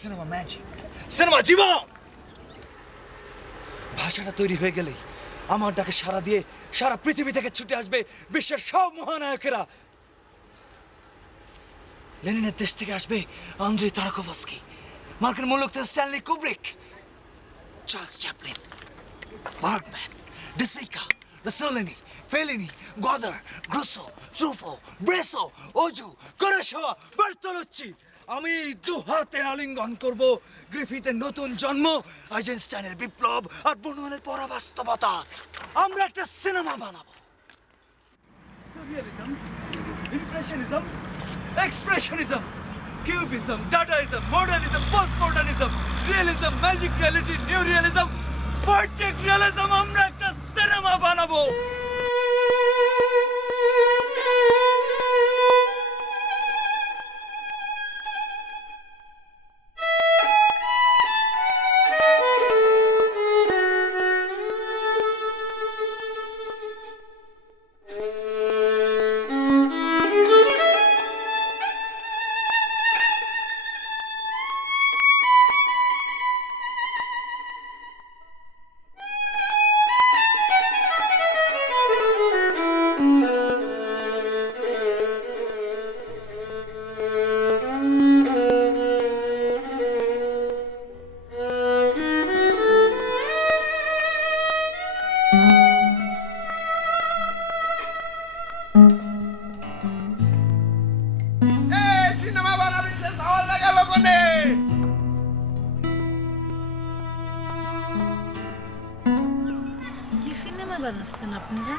Cinema magic, cinema জীবন। ভাষাটা তৈরি হয়ে গেলেই আমার ডাকে সাড়া দিয়ে সারা পৃথিবী থেকে ছুটে আসবে বিশ্বের সব মহানায়কেরা। লেনিনের দেশ থেকে আসবে আন্দ্রে তারাকোভস্কি, মার্কিন মুলুক থেকে Stanley Kubrick, Charles Chaplin, Bergman, De Sica, Rossellini, Fellini, Godard, গ্রোসো, Truffaut, Bresson, Ozu, Kurosawa, Bertolucci. আমি দু হাতে আলিঙ্গন করব গ্রিফিথের নতুন জন্ম, আইজেনস্টাইনের বিপ্লব আর বুনুয়েলের পরাবাস্তবতা। আমরা একটা সিনেমা বানাবো। Surrealism, Impressionism, Expressionism, Cubism, Dadaism, Modernism, Postmodernism, Realism, Magic Reality, New Realism, Poetic Realism, আমরা একটা সিনেমা বানাবো। সিনেমা বানাবি সে সাওয়াল লাগা লোকনে কি সিনেমা বানাচ্ছেন আপনারা?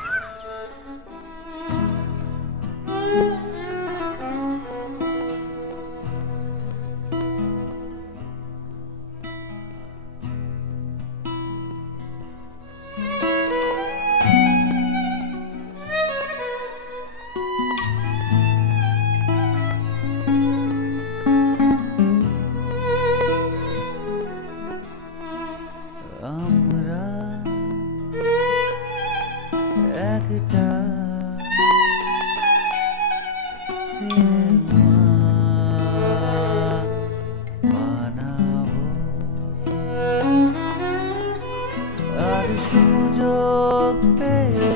আমরা একটা সিনেমা বানাবো আর সুযোগ পেয়ে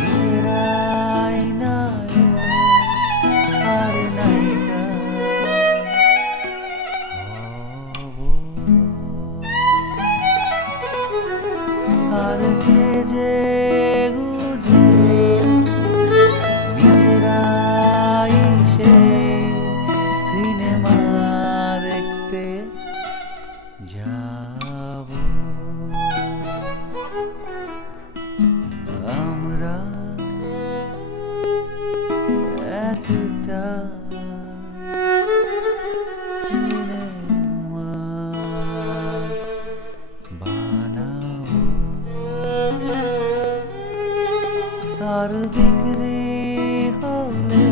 নিজেরাই নায়ক আর নায়িকা হব। আর যে গুজে নিজেরাই সে সিনেমা দেখতে যাব। আমরা একটা সিনেমা বানাবো আর বিক্রি হলে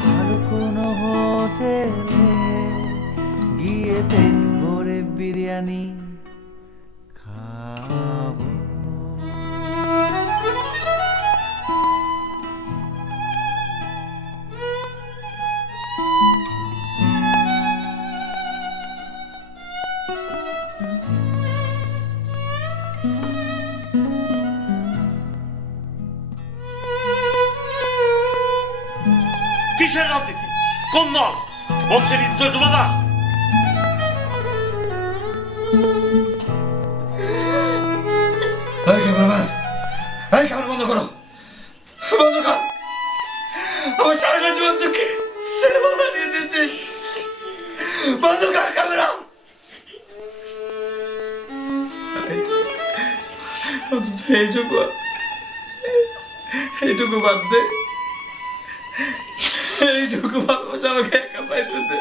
ভালো কোনো হোটেলে গিয়ে পেট ভরে বিরিয়ানি খাবো। কিসের রাজনীতি? কোন দল? বংশের ইজ্জত ডুবাবা? এই ক্যামেরাম্যান, এই ক্যামেরা বন্ধ করো, বন্ধ কর। আমার সারাটা জীবন তোকে সিনেমা বানিয়ে দিয়েছিস, বন্ধ কর ক্যামেরা। এইটুকু বাদ দে, এইটুকু ভালোবাসা আমাকে একা পাইতে দে।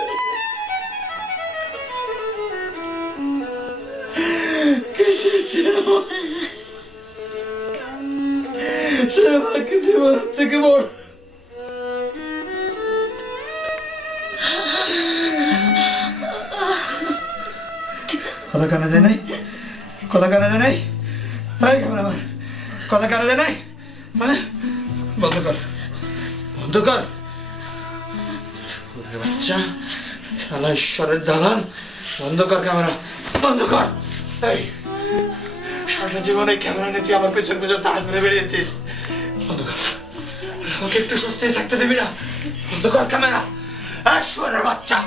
কিসের সিনেমা? সিনেমা কি জীবন থেকে বড়? কথা কানে যায় নাই, কথা কানে যায় নাই। এই ক্যামেরাম্যান, কথা কানে যায় নাই। হ্যাঁ, বন্ধ কর, বন্ধ কর। শুয়োরের বাচ্চা, শালা ঈশ্বরের দালাল। বন্ধ কর ক্যামেরা, বন্ধ কর। এই সারাটা জীবন এই ক্যামেরা নিয়ে তুই আমার পেছন পেছন তাড়া করে বেরিয়েছিস। বন্ধ কর, আমাকে একটু স্বস্তি থাকতে দিবি না? বন্ধ কর ক্যামেরা। শুয়োরের বাচ্চা।